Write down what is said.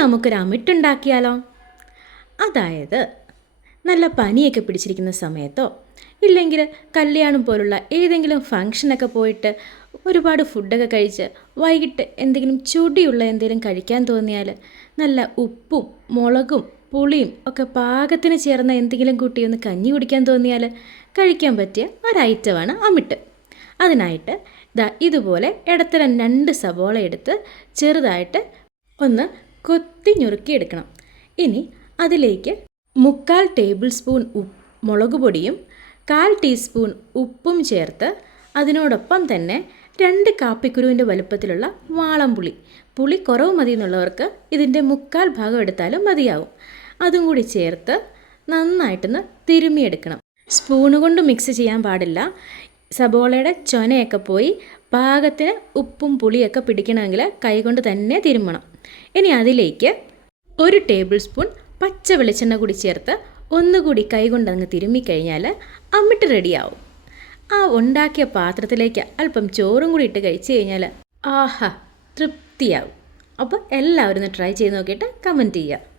നമുക്കൊരു അമിട്ടുണ്ടാക്കിയാലോ അതായത് നല്ല പനിയൊക്കെ പിടിച്ചിരിക്കുന്ന സമയത്തോ ഇല്ലെങ്കിൽ കല്യാണം പോലുള്ള ഏതെങ്കിലും ഫങ്ഷനൊക്കെ പോയിട്ട് ഒരുപാട് ഫുഡൊക്കെ കഴിച്ച് വൈകിട്ട് എന്തെങ്കിലും ചുടിയുള്ള എന്തെങ്കിലും കഴിക്കാൻ തോന്നിയാൽ നല്ല ഉപ്പും മുളകും പുളിയും ഒക്കെ പാകത്തിന് ചേർന്ന എന്തെങ്കിലും കൂട്ടി ഒന്ന് കഞ്ഞി കുടിക്കാൻ തോന്നിയാൽ കഴിക്കാൻ പറ്റിയ ഒരൈറ്റമാണ് അമിട്ട്. അതിനായിട്ട് ദാ ഇതുപോലെ ഇടത്തരം രണ്ട് സവോള എടുത്ത് ചെറുതായിട്ട് ഒന്ന് കൊത്തി ഞുറുക്കിയെടുക്കണം ഇനി അതിലേക്ക് മുക്കാൽ ടേബിൾ സ്പൂൺ ഉപ്പ് മുളക് പൊടിയും കാൽ ടീസ്പൂൺ ഉപ്പും ചേർത്ത് അതിനോടൊപ്പം തന്നെ രണ്ട് കാപ്പിക്കുരുവിന്റെ വലുപ്പത്തിലുള്ള വാളംപുളി. പുളി കുറവ് മതി എന്നുള്ളവർക്ക് ഇതിന്റെ മുക്കാൽ ഭാഗം എടുത്താലും മതിയാവും. അതും കൂടി ചേർത്ത് നന്നായിട്ടൊന്ന് തിരുമിയെടുക്കണം സ്പൂണ് കൊണ്ട് മിക്സ് ചെയ്യാൻ പാടില്ല. സബോളയുടെ ചൊനയൊക്കെ പോയി പാകത്തിന് ഉപ്പും പുളിയൊക്കെ പിടിക്കണമെങ്കിൽ കൈകൊണ്ട് തന്നെ തിരുമ്മണം. ഇനി അതിലേക്ക് ഒരു ടേബിൾ സ്പൂൺ പച്ച വെളിച്ചെണ്ണ കൂടി ചേർത്ത് ഒന്നുകൂടി കൈകൊണ്ടങ്ങ് തിരുമ്മിക്കഴിഞ്ഞാൽ അമ്മിട്ട് റെഡിയാവും. ആ ഉണ്ടാക്കിയ പാത്രത്തിലേക്ക് അല്പം ചോറും കൂടി ഇട്ട് കഴിച്ചു കഴിഞ്ഞാൽ ആഹാ തൃപ്തിയാവും. അപ്പോൾ എല്ലാവരും ഒന്ന് ട്രൈ ചെയ്ത് നോക്കിയിട്ട് കമന്റ് ചെയ്യുക.